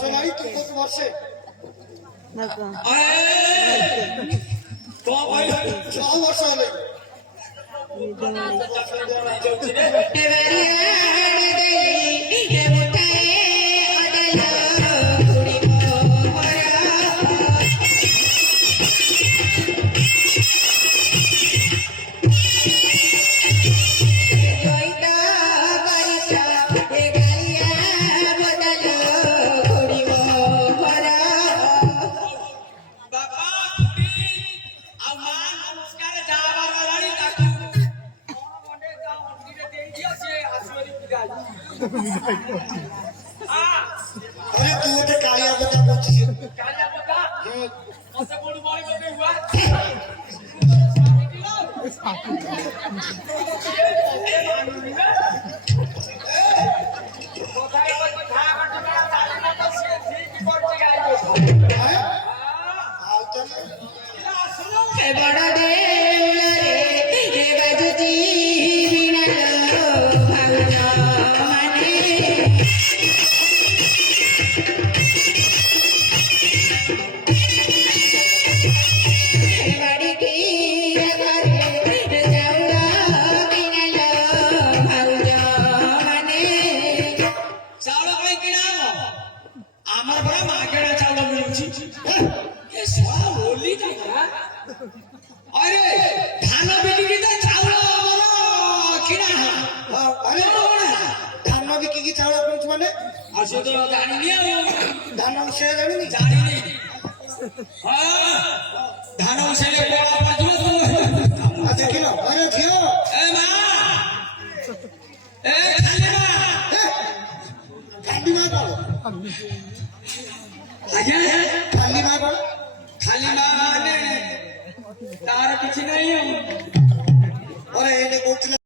ବର୍ଷ ହେଲାଣି ତୁ କୋଉ ବର୍ଷେ କଣ 6 ବର୍ଷ ହେଲାଣି अरे तू तो कालिया बता बोलছিস कालिया बता মতে বড় বড় বকে হুয়া কোথায় কথা কথা তালে না তো সে ঠিক করতে গাইবো হ্যাঁ আও তো এ বড় দে রে বাজুজি বিনা ভাঙনা মানে ধান সে জানি ধান সে দেখিল আরে ঝিও খালি মা বলো আজ্ঞା ଖାଲି ମା ବଳ ଖାଲି ମା ମାନେ ତାର କିଛି ନାହିଁ।